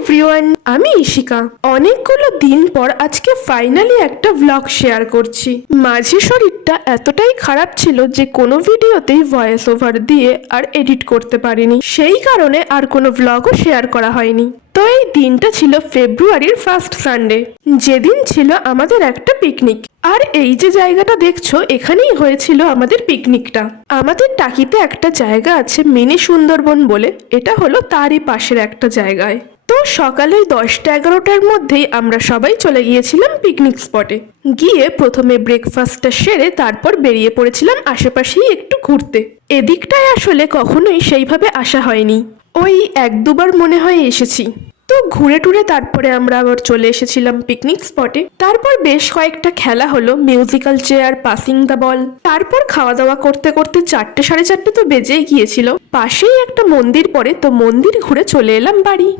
Everyone, আমি ইশিকা। অনেকগুলো দিন পর আজকে ফাইনালি একটা ব্লগ শেয়ার করছি। মাঝে শরীরটা এতটাই খারাপ ছিল যে কোনো ভিডিওতেই ভয়েস ওভার দিয়ে আর এডিট করতে পারিনি, সেই কারণে আর কোনো ব্লগও শেয়ার করা হয়নি। তো এই দিনটা ছিল ফেব্রুয়ারির ফার্স্ট সানডে, যেদিন ছিল আমাদের একটা পিকনিক। আর এই যে জায়গাটা দেখছো, এখানেই হয়েছিল আমাদের পিকনিকটা। আমাদের টাকিতে একটা জায়গা আছে মিনি সুন্দরবন বলে, এটা হলো তারই পাশের একটা জায়গায়। তো সকালে 10টা-11টার মধ্যেই আমরা সবাই চলে গিয়েছিলাম পিকনিক স্পটে। গিয়ে প্রথমে ব্রেকফাস্টটা সেরে তারপর বেরিয়ে পড়েছিলাম আশেপাশেই একটু ঘুরতে। এদিকটায় আসলে কখনোই সেইভাবে আসা হয়নি, ওই 1-2বার মনে হয় এসেছি। তো ঘুরে টুরে তারপরে আমরা আবার চলে এসেছিলাম পিকনিক স্পটে। তারপর বেশ কয়েকটা খেলা হলো, musical chair, passing the ball. তারপর খাওয়া দাওয়া করতে করতে 4টে সাড়ে 4টে তো বেজেই গিয়েছিল। পাশেই একটা মন্দির পড়ে, তো মন্দির ঘুরে চলে এলাম বাড়ি।